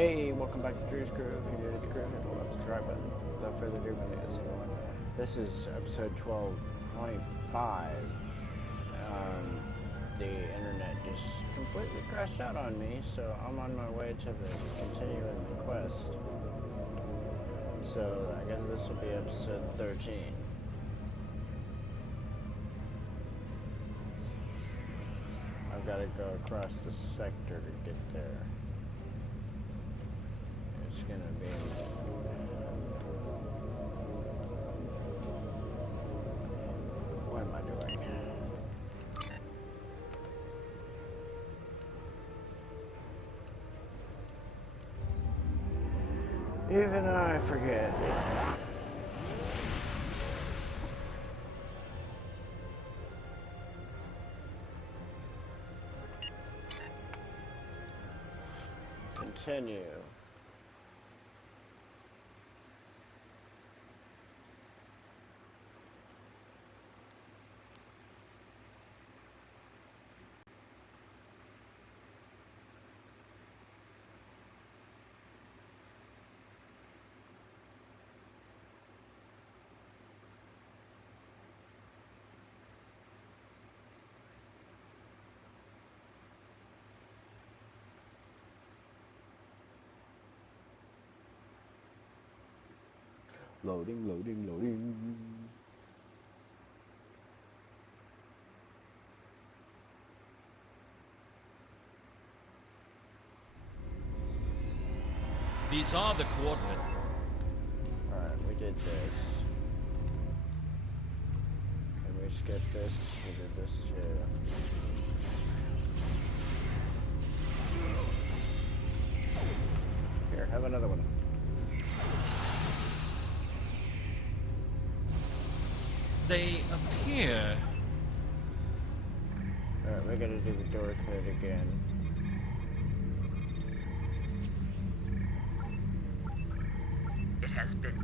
Hey, welcome back to Drew's Crew. If you're new to the crew, hit the left subscribe button. Without further ado, my name is Simon. This is episode 1225. The internet just completely crashed out on me, so I'm on my way to continuing the quest. So I guess this will be episode 13. I've got to go across the sector to get there. It's gonna be. What am I doing? Even I forget. Continue. Loading, loading, loading. These are the coordinates. Alright, we did this. Can we skip this? We did this too. Here, have another one. They appear... Alright, we gotta do the door code again. It has been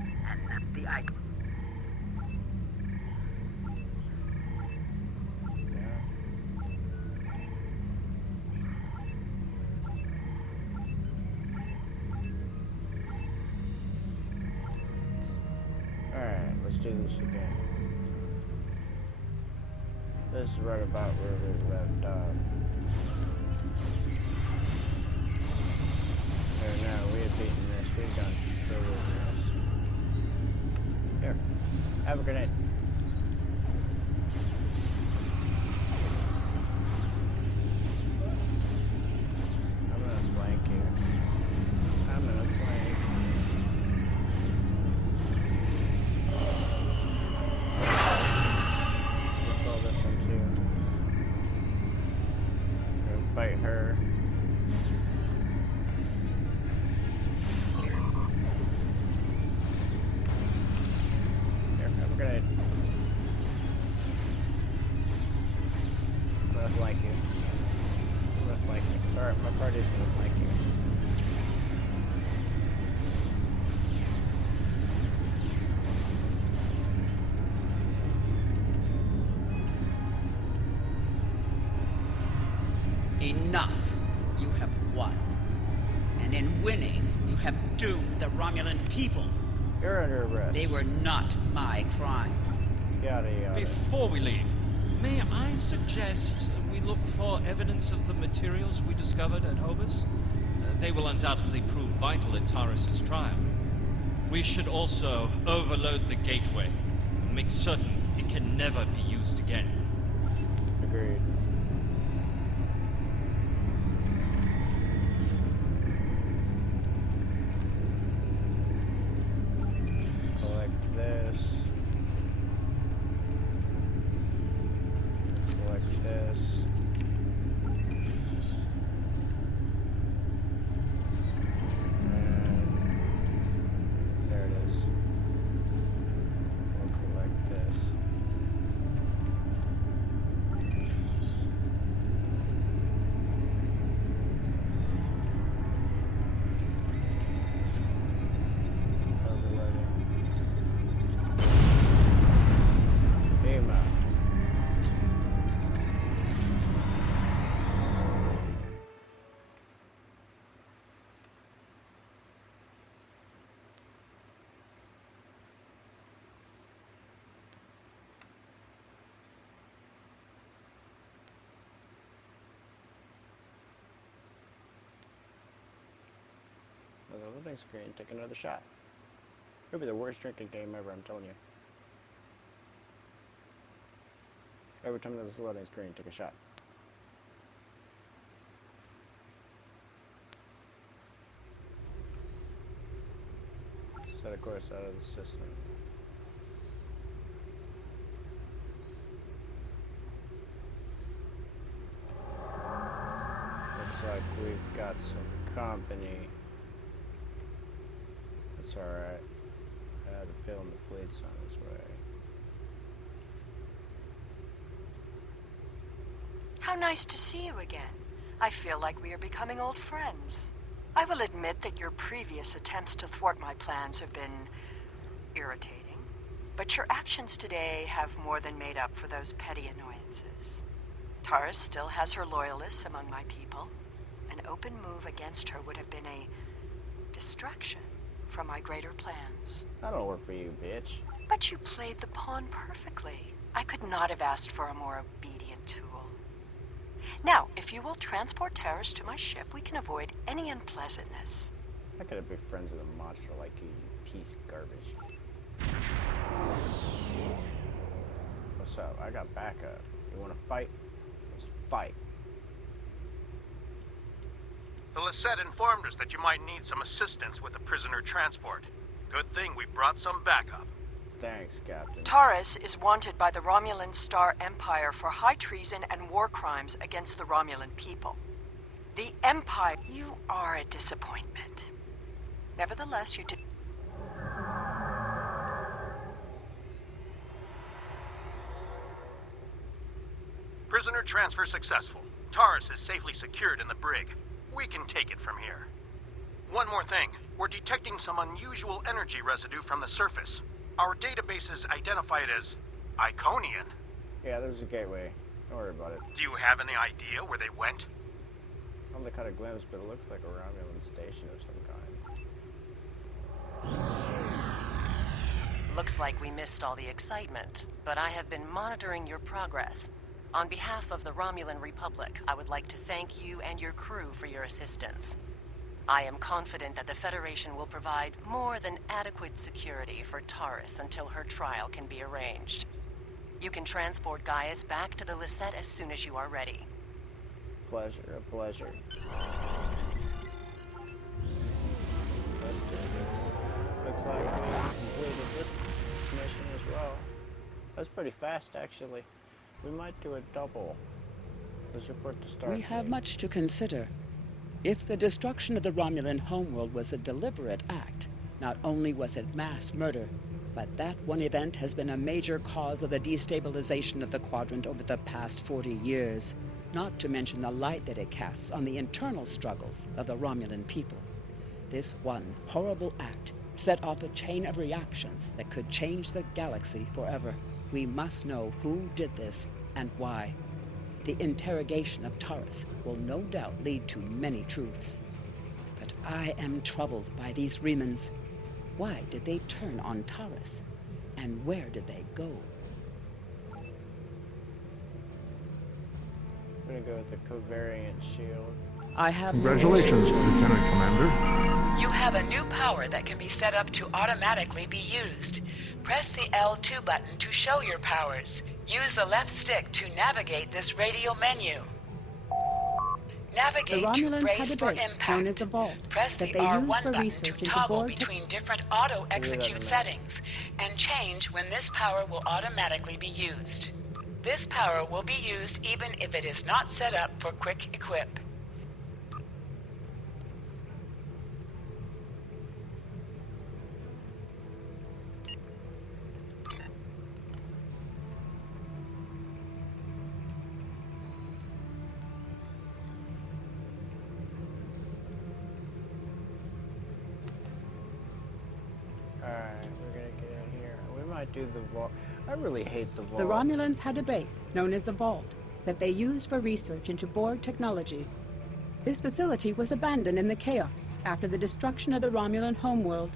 the icon. Alright, let's do this again. This is right about where we left off. Or no, we had beaten this. We've gone further than this. Here, have a grenade. I'm gonna flank you. I'm gonna flank. Let's all this one too. Go fight her. Here, have a grenade. I'm gonna flank you. I'm gonna flank you. Alright, my party's gonna flank you. Enough. You have won. And in winning, you have doomed the Romulan people. You're under arrest. They were not my crimes. Yada yada. Before we leave, may I suggest we look for evidence of the materials we discovered at Hobus? They will undoubtedly prove vital at Taurus's trial. We should also overload the gateway and make certain it can never be used again. Agreed. Collect this. Collect this. And there it is. We'll collect this. There's a loading screen, take another shot. It'll be the worst drinking game ever, I'm telling you. Every time there's a loading screen, take a shot. Set a course out of the system. Looks like we've got some company. That's alright. I had a feeling the fleet's on its way. How nice to see you again. I feel like we are becoming old friends. I will admit that your previous attempts to thwart my plans have been irritating, but your actions today have more than made up for those petty annoyances. Taurus still has her loyalists among my people. An open move against her would have been a distraction from my greater plans. I don't work for you, bitch. But you played the pawn perfectly. I could not have asked for a more obedient tool. Now, if you will transport Taurus to my ship, we can avoid any unpleasantness. I could have been friends with a monster like you, you piece of garbage. What's up? I got backup. You want to fight? Let's fight. The Lisette informed us that you might need some assistance with the prisoner transport. Good thing we brought some backup. Thanks, Captain. Taurus is wanted by the Romulan Star Empire for high treason and war crimes against the Romulan people. The Empire... You are a disappointment. Nevertheless, you did... Prisoner transfer successful. Taurus is safely secured in the brig. We can take it from here. One more thing. We're detecting some unusual energy residue from the surface. Our databases identify it as Iconian. Yeah, there's a gateway. Don't worry about it. Do you have any idea where they went? I only caught a glimpse, but it looks like a Romulan station of some kind. Looks like we missed all the excitement, but I have been monitoring your progress. On behalf of the Romulan Republic, I would like to thank you and your crew for your assistance. I am confident that the Federation will provide more than adequate security for Taurus until her trial can be arranged. You can transport Gaius back to the Lisette as soon as you are ready. Pleasure, a pleasure. Let's do this. Looks like we completed this mission as well. That was pretty fast, actually. We might do a double. Let's report to Starfleet. We have much to consider. If the destruction of the Romulan homeworld was a deliberate act, not only was it mass murder, but that one event has been a major cause of the destabilization of the Quadrant over the past 40 years, not to mention the light that it casts on the internal struggles of the Romulan people. This one horrible act set off a chain of reactions that could change the galaxy forever. We must know who did this and why. The interrogation of Taurus will no doubt lead to many truths. But I am troubled by these Remans. Why did they turn on Taurus? And where did they go? I'm gonna go with the covariant shield. I have... Congratulations, Lieutenant Commander. You have a new power that can be set up to automatically be used. Press the L2 button to show your powers. Use the left stick to navigate this radial menu. Navigate The to Romulans brace had a for base impact. known as the Vault Press that the they used R1 for button research to into toggle board between different auto-execute settings, and change when this power will automatically be used. This power will be used even if it is not set up for quick equip. Alright, we're gonna get in here. We might do the vault. I really hate the vault. The Romulans had a base known as the Vault that they used for research into Borg technology. This facility was abandoned in the chaos after the destruction of the Romulan homeworld,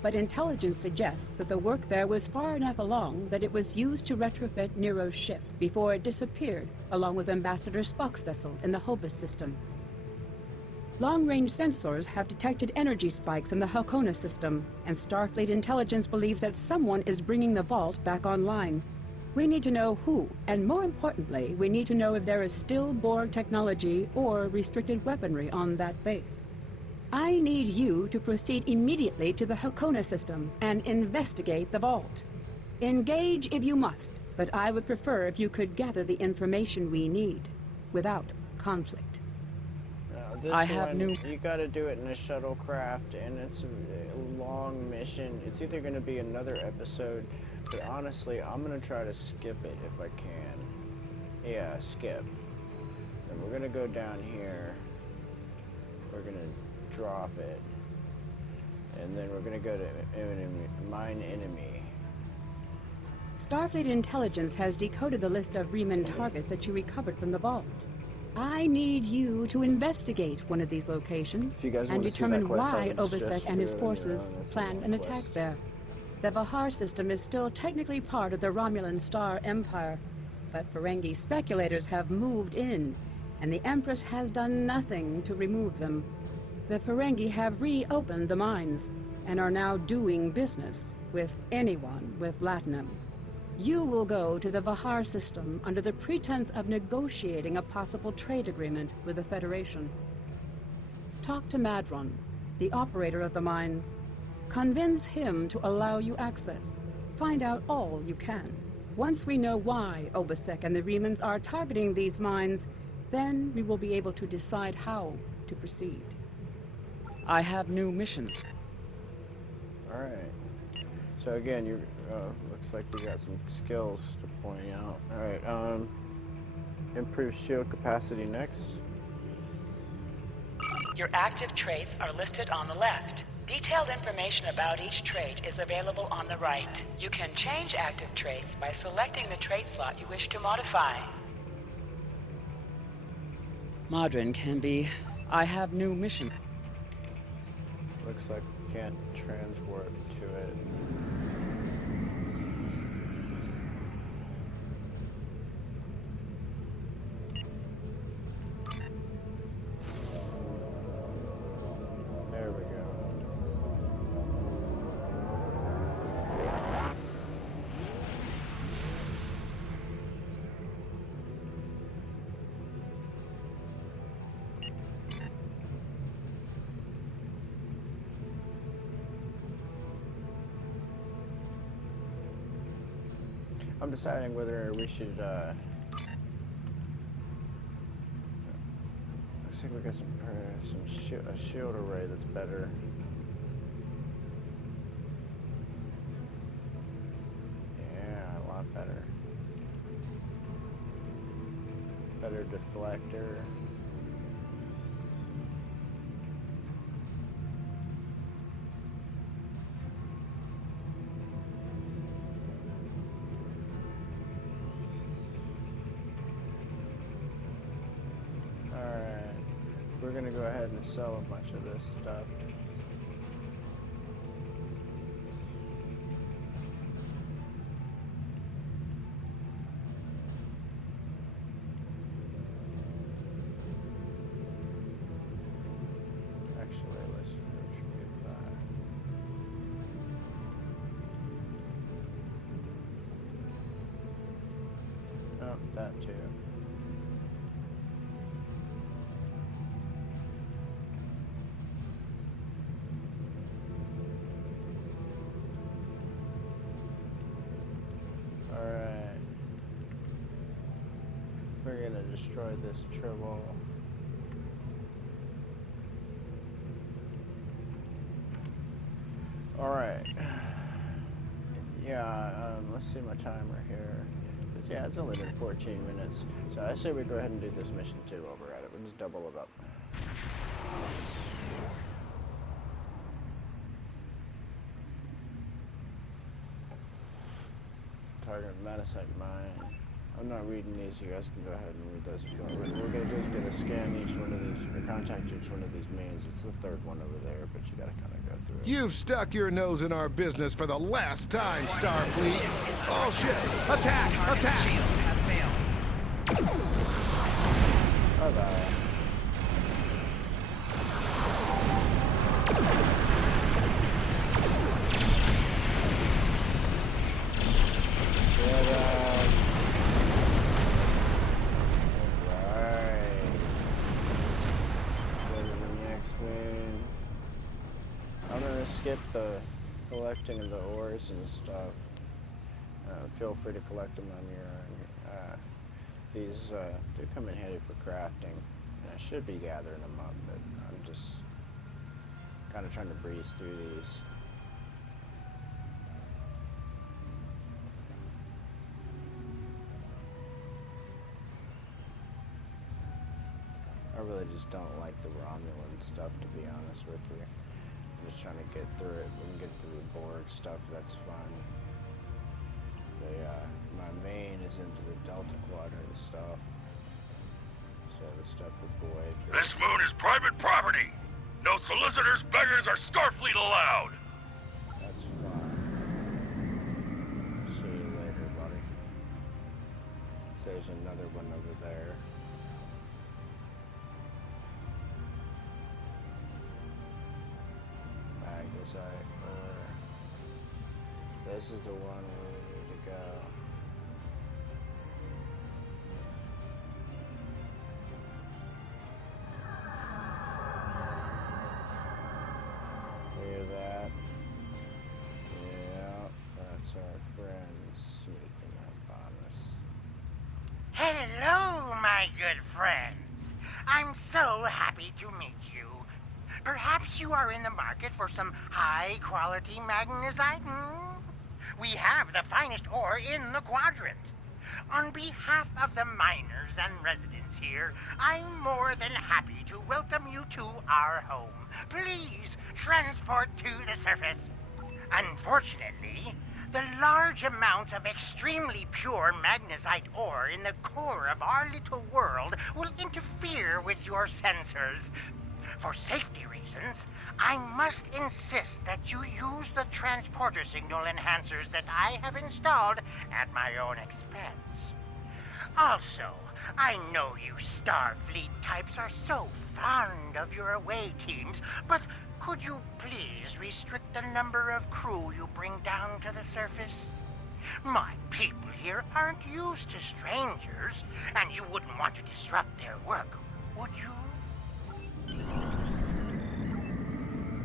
but intelligence suggests that the work there was far enough along that it was used to retrofit Nero's ship before it disappeared along with Ambassador Spock's vessel in the Hobus system. Long-range sensors have detected energy spikes in the Halcona system, and Starfleet intelligence believes that someone is bringing the vault back online. We need to know who, and more importantly, we need to know if there is still Borg technology or restricted weaponry on that base. I need you to proceed immediately to the Halcona system and investigate the vault. Engage if you must, but I would prefer if you could gather the information we need without conflict. I have new... You gotta do it in a shuttlecraft, and it's a long mission. It's either gonna be another episode, but honestly, I'm gonna try to skip it if I can. Yeah, skip. Then we're gonna go down here. We're gonna drop it. And then we're gonna go to mine enemy. Starfleet intelligence has decoded the list of Riemann targets that you recovered from the vault. I need you to investigate one of these locations and determine why Obisek and his forces planned an attack there. The Vahar system is still technically part of the Romulan Star Empire, but Ferengi speculators have moved in, and the Empress has done nothing to remove them. The Ferengi have reopened the mines and are now doing business with anyone with Latinum. You will go to the Vahar system under the pretense of negotiating a possible trade agreement with the Federation. Talk to Madron, the operator of the mines. Convince him to allow you access. Find out all you can. Once we know why Obisek and the Riemanns are targeting these mines, then we will be able to decide how to proceed. I have new missions. Alright. So again, you looks like we got some skills to point out. Alright, improve shield capacity next. Your active traits are listed on the left. Detailed information about each trait is available on the right. You can change active traits by selecting the trait slot you wish to modify. Madron can be... I have new mission. Looks like we can't transwarp to it. There we go. I'm deciding whether we should, looks like we got a shield array that's better. Yeah, a lot better. Better deflector. We're gonna go ahead and sell a bunch of this stuff. Actually, let's attribute that. Oh, that too. We're gonna destroy this Tribble. Alright. Yeah, let's see my timer here. Yeah, it's only been 14 minutes. So I say we go ahead and do this mission too while we're at it. We'll just double it up. Target Matasite mine. I'm not reading these, you guys can go ahead and read those if you want. What we're gonna do is we're gonna scan each one of these, or contact each one of these mains. It's the third one over there, but you gotta kind of go through it. You've stuck your nose in our business for the last time, Starfleet. All ships, attack! Attack! Bye-bye. skip the collecting of the ores and stuff, feel free to collect them on your own. These do come in handy for crafting, and I should be gathering them up, but I'm just kind of trying to breeze through these. I really just don't like the Romulan stuff, to be honest with you. I'm just trying to get through it. We can get through the Borg stuff, that's fun. My main is into the Delta Quadrant stuff. So the stuff with Voyager. This moon is private property! No solicitors, beggars, or Starfleet allowed! That's fine. See you later, buddy. There's another one over there. Magnesite ore. This is the one we need to go. Hear that? Yeah, that's our friends sneaking up on us. Hello, my good friends. I'm so happy to meet you. Perhaps you are in the market for some high-quality magnesite? We have the finest ore in the quadrant. On behalf of the miners and residents here, I'm more than happy to welcome you to our home. Please transport to the surface. Unfortunately, the large amounts of extremely pure magnesite ore in the core of our little world will interfere with your sensors. For safety reasons, I must insist that you use the transporter signal enhancers that I have installed at my own expense. Also, I know you Starfleet types are so fond of your away teams, but could you please restrict the number of crew you bring down to the surface? My people here aren't used to strangers, and you wouldn't want to disrupt their work, would you?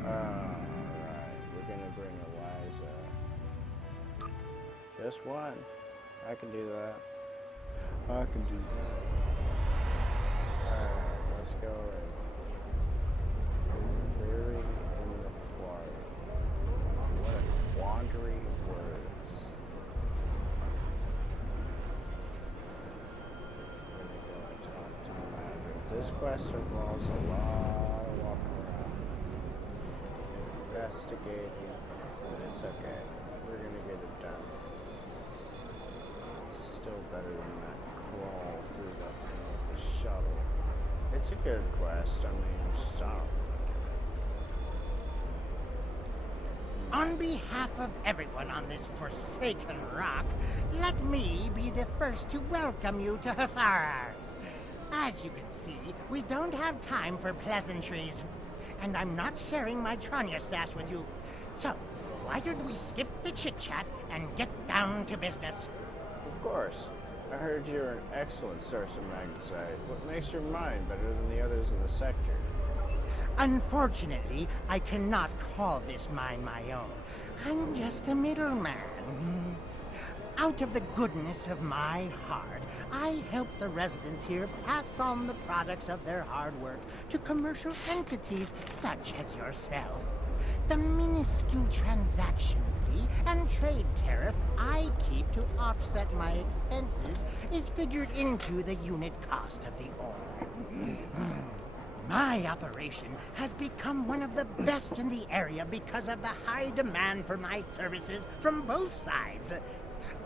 Alright, we're gonna bring Eliza. Just one. I can do that. I can do that. Alright, let's go and query in the quarry. What a quandary of words. Let me go and talk to Maverick. This quest involves a lot of walking around. Investigating, but it's okay. We're gonna get it done. Still better than that crawl through the thing with the shuttle. It's a good quest. I mean, stop. On behalf of everyone on this forsaken rock, let me be the first to welcome you to Hathara. As you can see, we don't have time for pleasantries. And I'm not sharing my Tranya stash with you. So, why don't we skip the chit-chat and get down to business? Of course. I heard you're an excellent source of magnesite. What makes your mine better than the others in the sector? Unfortunately, I cannot call this mine my own. I'm just a middleman. Out of the goodness of my heart, I help the residents here pass on the products of their hard work to commercial entities such as yourself. The minuscule transaction fee and trade tariff I keep to offset my expenses is figured into the unit cost of the ore. My operation has become one of the best in the area because of the high demand for my services from both sides.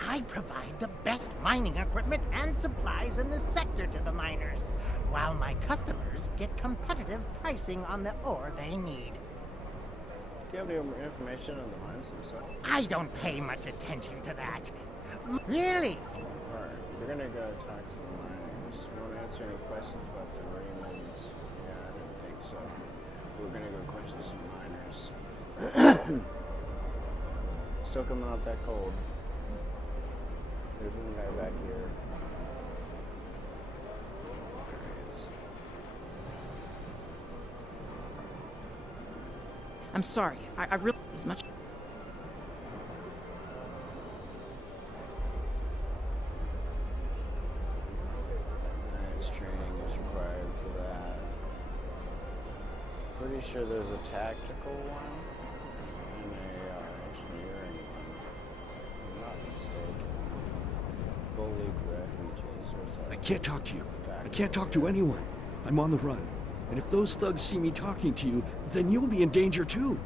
I provide the best mining equipment and supplies in the sector to the miners, while my customers get competitive pricing on the ore they need. Do you have any more information on the mines themselves? I don't pay much attention to that. Really? Alright, we're gonna go talk to the miners. You want to answer any questions about the Raymonds? Yeah, I didn't think so. We're gonna go question some miners. Still coming out that cold. There's one guy back here. There he is. I'm sorry. I really as much. Nice training is required for that. Pretty sure there's a tactical one and a engineering one. If I'm not mistaken. Bullied refugees. What's that? I can't talk to you. I can't talk to anyone. I'm on the run. And if those thugs see me talking to you, then you'll be in danger too.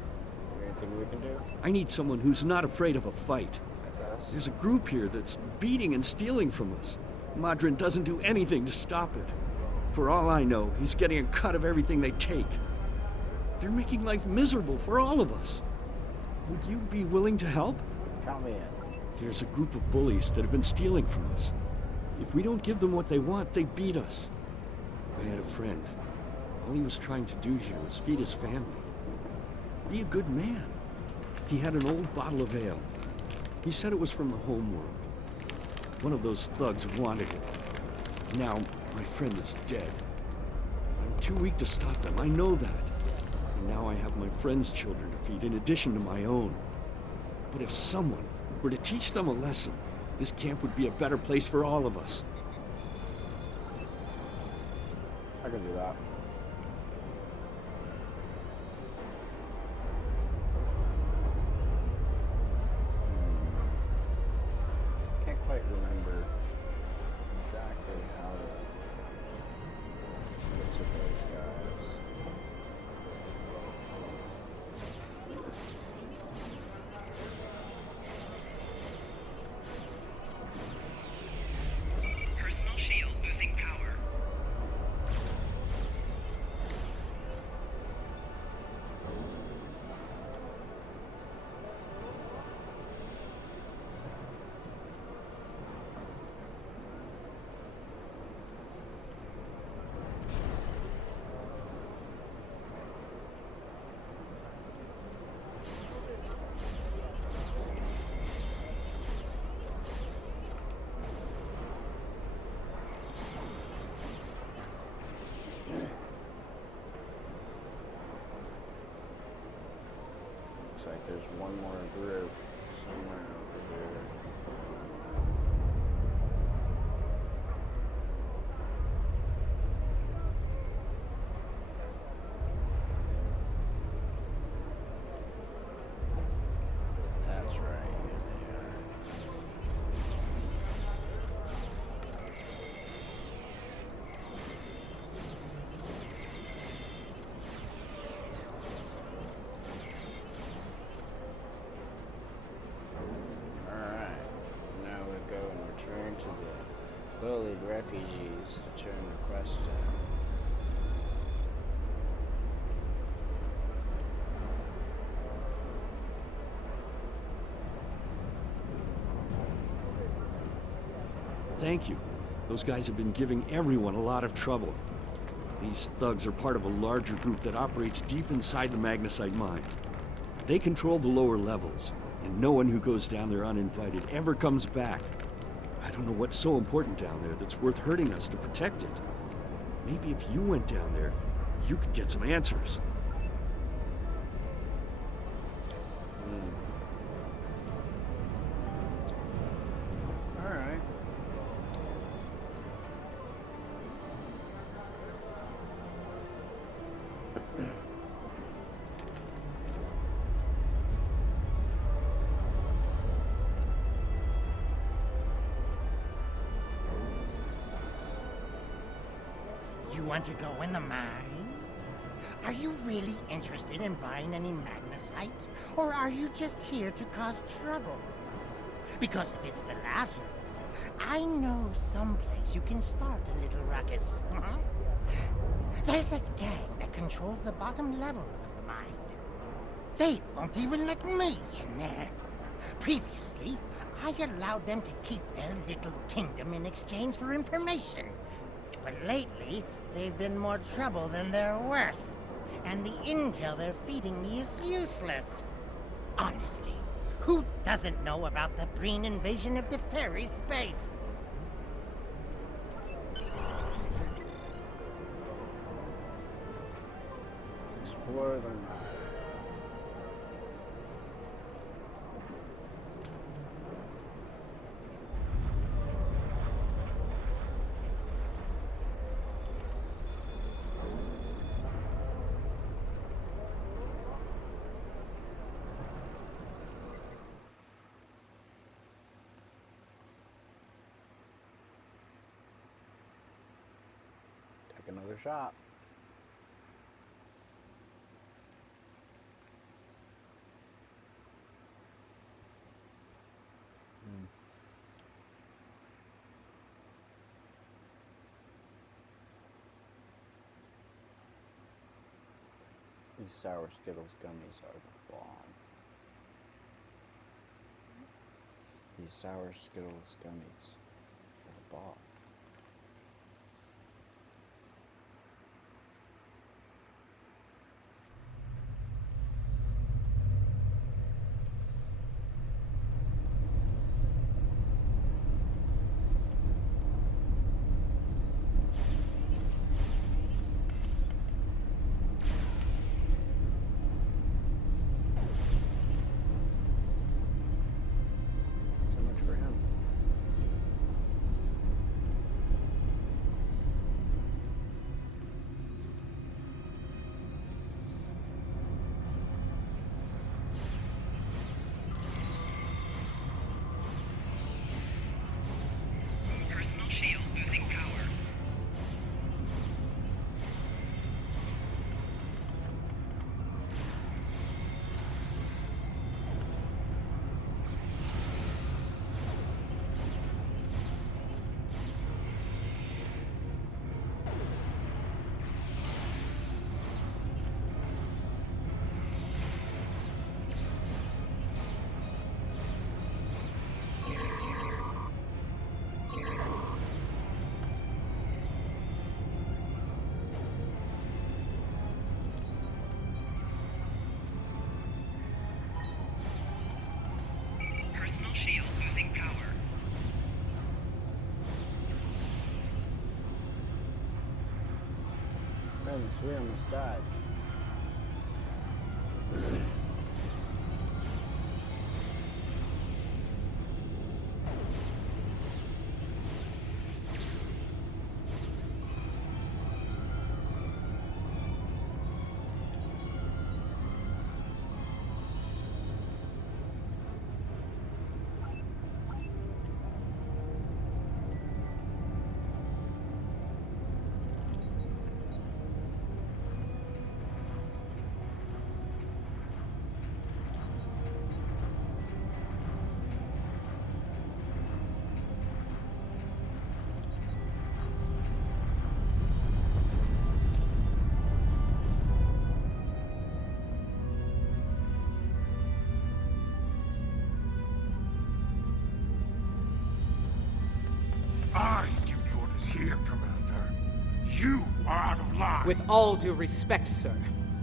Anything we can do? I need someone who's not afraid of a fight. That's us. There's a group here that's beating and stealing from us. Madrin doesn't do anything to stop it. For all I know, he's getting a cut of everything they take. They're making life miserable for all of us. Would you be willing to help? Count me in. There's a group of bullies that have been stealing from us. If we don't give them what they want, they beat us. I had a friend. All he was trying to do here was feed his family. Be a good man. He had an old bottle of ale. He said it was from the homeworld. One of those thugs wanted it. Now, my friend is dead. I'm too weak to stop them, I know that. And now I have my friend's children to feed in addition to my own. But if someone were to teach them a lesson, this camp would be a better place for all of us. I can do that. Can't quite remember exactly how to get to those guys. Personal shield losing power. Looks like there's one more group somewhere over here. That's right, here they are. Alright, now we go and return to the bullied refugees to turn the quest in. Thank you. Those guys have been giving everyone a lot of trouble. These thugs are part of a larger group that operates deep inside the magnesite mine. They control the lower levels, and no one who goes down there uninvited ever comes back. I don't know what's so important down there that's worth hurting us to protect it. Maybe if you went down there, you could get some answers. Alright. You want to go in the mine? Are you really interested in buying any magnesite? Or are you just here to cause trouble? Because if it's the latter, I know someplace you can start a little ruckus. There's a gang that controls the bottom levels of the mine. They won't even let me in there. Previously, I allowed them to keep their little kingdom in exchange for information. But lately, they've been more trouble than they're worth. And the intel they're feeding me is useless. Honestly, who doesn't know about the Breen invasion of the fairy space? Explore the mine. a shot. These sour Skittles gummies are the bomb. These sour Skittles gummies are the bomb. So much for him. Personal shield losing power. Personal shield losing power. Goodness, we almost died. I give the orders here, Commander. You are out of line. With all due respect, sir,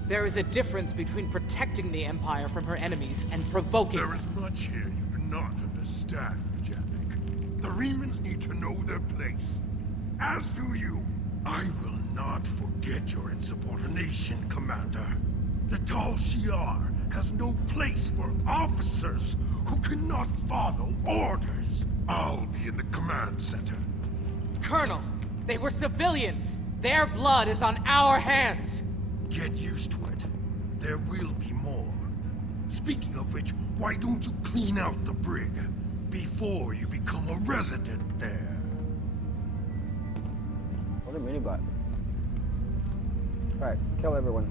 there is a difference between protecting the Empire from her enemies and provoking There is much here you do not understand, Janek. The Remans need to know their place. As do you. I will not forget your insubordination, Commander. The Tal Shiar has no place for officers who cannot follow orders. I'll be in the command center. Colonel, they were civilians. Their blood is on our hands. Get used to it. There will be more. Speaking of which, why don't you clean out the brig before you become a resident there? What a minibot. Alright, kill everyone.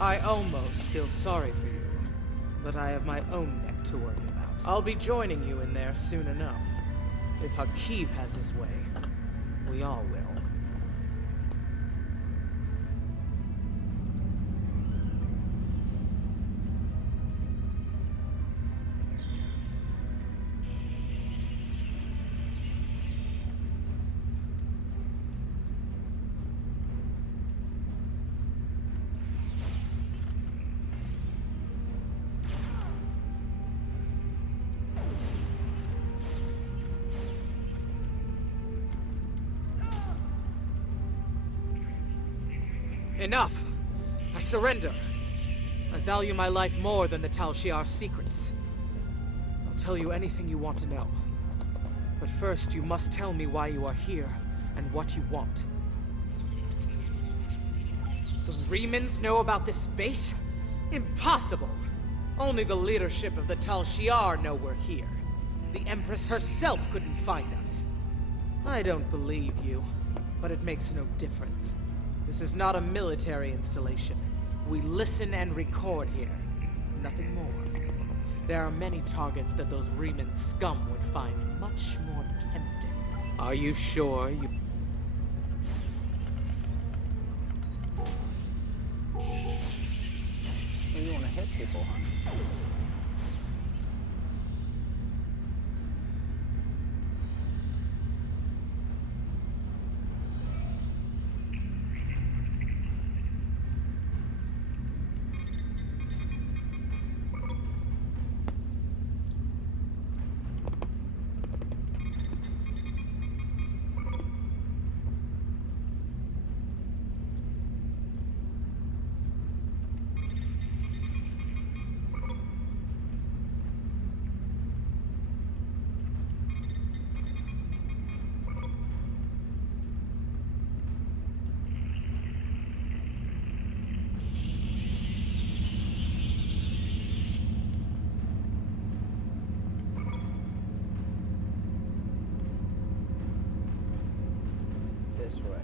I almost feel sorry for you, but I have my own neck to worry about. I'll be joining you in there soon enough. If Hakeem has his way, we all will. Enough! I surrender. I value my life more than the Tal Shiar's secrets. I'll tell you anything you want to know. But first, you must tell me why you are here and what you want. The Remans know about this base? Impossible! Only the leadership of the Tal Shiar know we're here. The Empress herself couldn't find us. I don't believe you, but it makes no difference. This is not a military installation. We listen and record here. Nothing more. There are many targets that those Reman scum would find much more tempting. Are you sure you... Well, you want to hit people, huh? This way.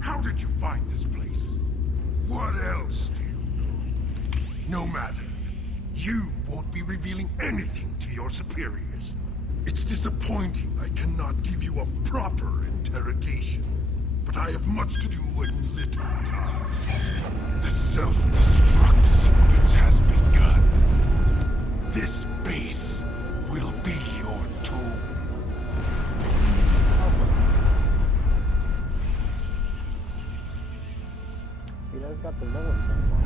How did you find this place? What else do you know? No matter. You won't be revealing anything to your superiors. It's disappointing I cannot give you a proper interrogation. But I have much to do in little time. The self-destruct sequence has begun. This base will be your tomb. He does got the villain thing on.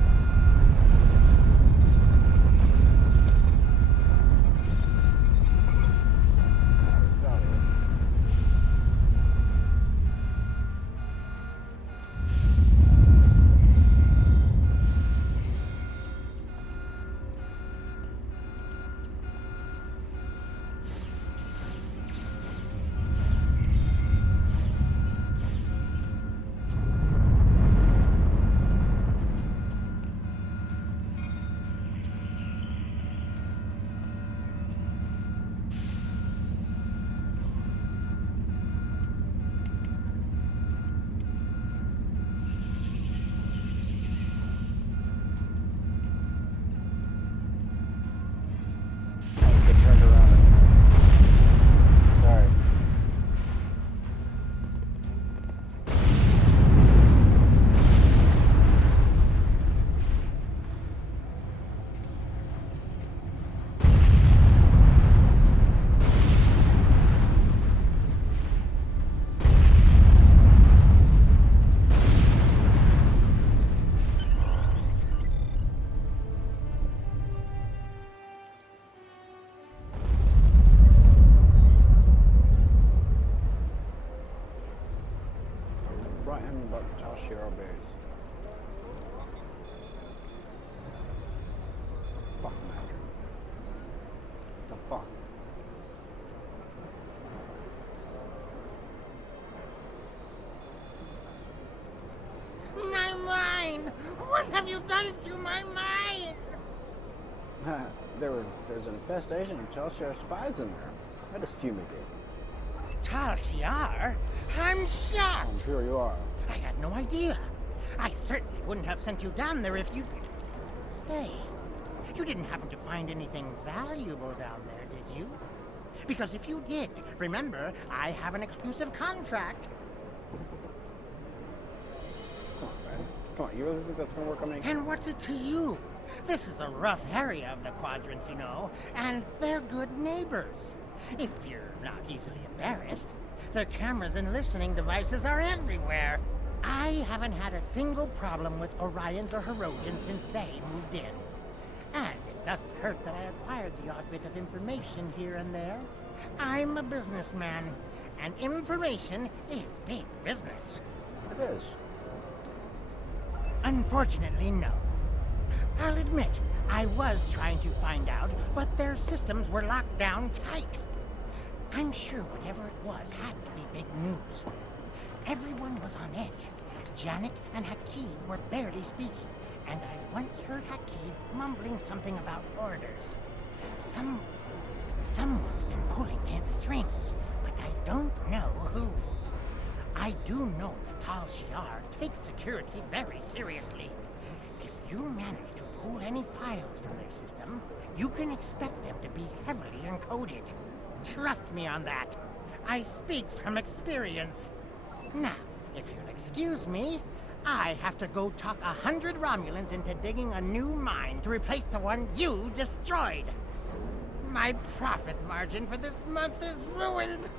fuck matter? What the fuck? My mind! What have you done to my mind? There's an infestation of Tal Shiar spies in there. Let us fumigate. Tal Shiar? I'm shocked! I'm sure you are. I had no idea. I certainly wouldn't have sent you down there if you... Say, you didn't happen to find anything valuable down there, did you? Because if you did, remember, I have an exclusive contract. Come on, man. Come on, you really think that's gonna work on me? And what's it to you? This is a rough area of the Quadrant, you know, and they're good neighbors. If you're not easily embarrassed. Their cameras and listening devices are everywhere. I haven't had a single problem with Orions or Herodians since they moved in. And it doesn't hurt that I acquired the odd bit of information here and there. I'm a businessman, and information is big business. It is. Unfortunately, no. I'll admit, I was trying to find out, but their systems were locked down tight. I'm sure whatever it was had to be big news. Everyone was on edge. Janek and Hakiv were barely speaking, and I once heard Hakiv mumbling something about orders. Someone's been pulling his strings, but I don't know who. I do know that Tal Shiar takes security very seriously. If you manage to pull any files from their system, you can expect them to be heavily encoded. Trust me on that. I speak from experience. Now, if you'll excuse me, I have to go talk 100 Romulans into digging a new mine to replace the one you destroyed. My profit margin for this month is ruined.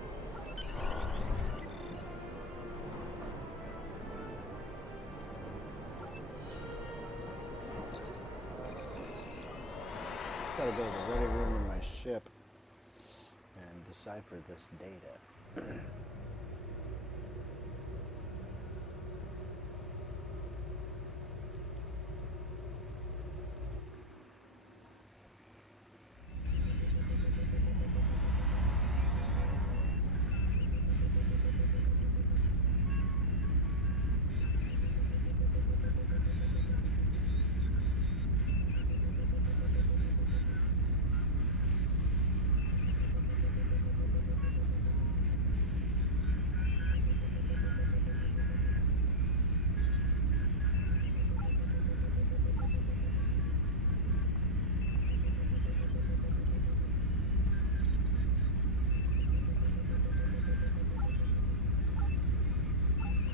Gotta go to the ready room in my ship and decipher this data.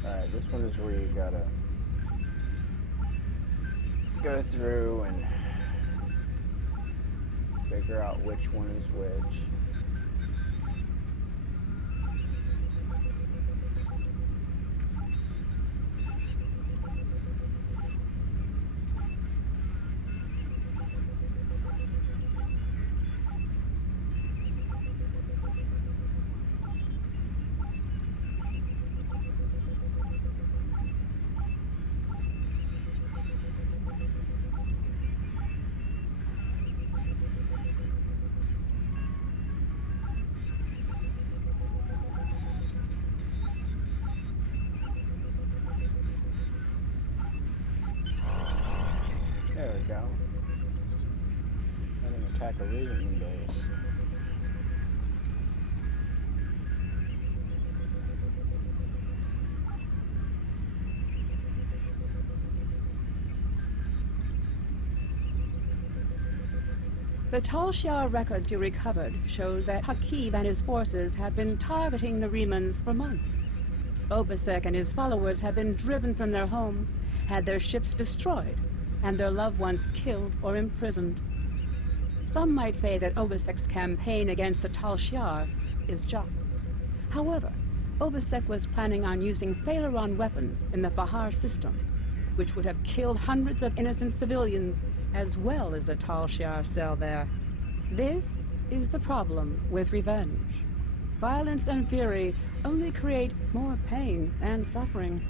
Alright, this one is where you gotta go through and figure out which one is which. There we go. Let him attack a Regent base. The Tal Shiar records you recovered showed that Hakiv and his forces have been targeting the Remans for months. Obasek and his followers have been driven from their homes, had their ships destroyed, and their loved ones killed or imprisoned. Some might say that Obasek's campaign against the Tal Shiar is just. However, Obasek was planning on using Thalaron weapons in the Fahar system, which would have killed hundreds of innocent civilians as well as the Tal Shiar cell there. This is the problem with revenge. Violence and fury only create more pain and suffering.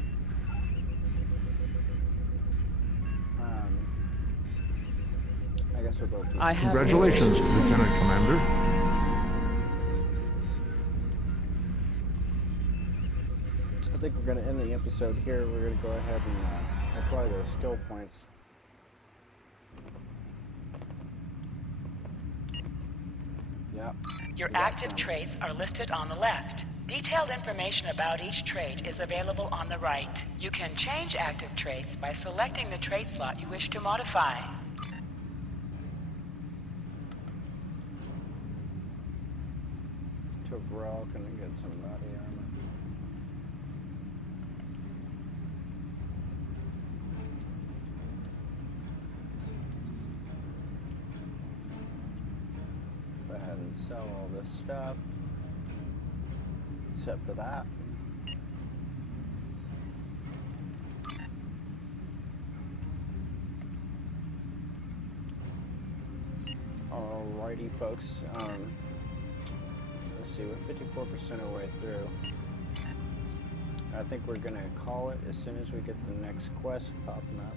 I guess we'll go. Congratulations, Lieutenant Commander. I think we're going to end the episode here. We're going to go ahead and apply those skill points. Yep. Your active traits are listed on the left. Detailed information about each trait is available on the right. You can change active traits by selecting the trait slot you wish to modify. Overall, gonna get some body armor. Go ahead and sell all this stuff, except for that. Alrighty, folks. Let's see, we're 54% of the way through. I think we're gonna call it as soon as we get the next quest popping up.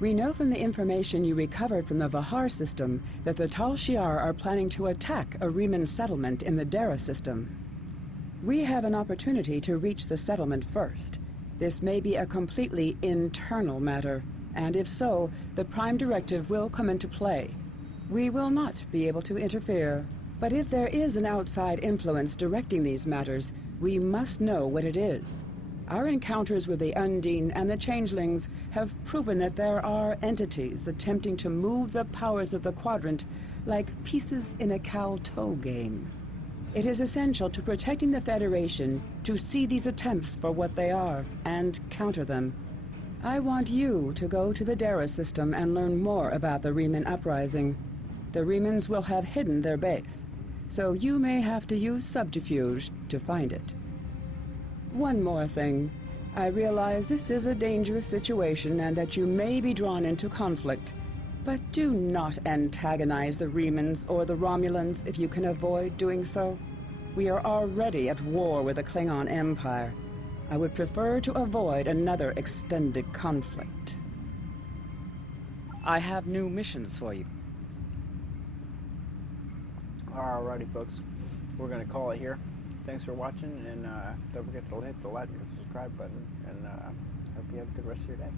We know from the information you recovered from the Vahar system that the Tal Shiar are planning to attack a Riemann settlement in the Dara system. We have an opportunity to reach the settlement first. This may be a completely internal matter, and if so, the Prime Directive will come into play. We will not be able to interfere, but if there is an outside influence directing these matters, we must know what it is. Our encounters with the Undine and the Changelings have proven that there are entities attempting to move the powers of the Quadrant like pieces in a cow-toe game. It is essential to protecting the Federation to see these attempts for what they are and counter them. I want you to go to the Dara system and learn more about the Riemann Uprising. The Riemanns will have hidden their base, so you may have to use subterfuge to find it. One more thing. I realize this is a dangerous situation and that you may be drawn into conflict. But do not antagonize the Riemanns or the Romulans if you can avoid doing so. We are already at war with the Klingon Empire. I would prefer to avoid another extended conflict. I have new missions for you. Alrighty, folks. We're going to call it here. Thanks for watching, and don't forget to hit the like and subscribe button, and hope you have a good rest of your day.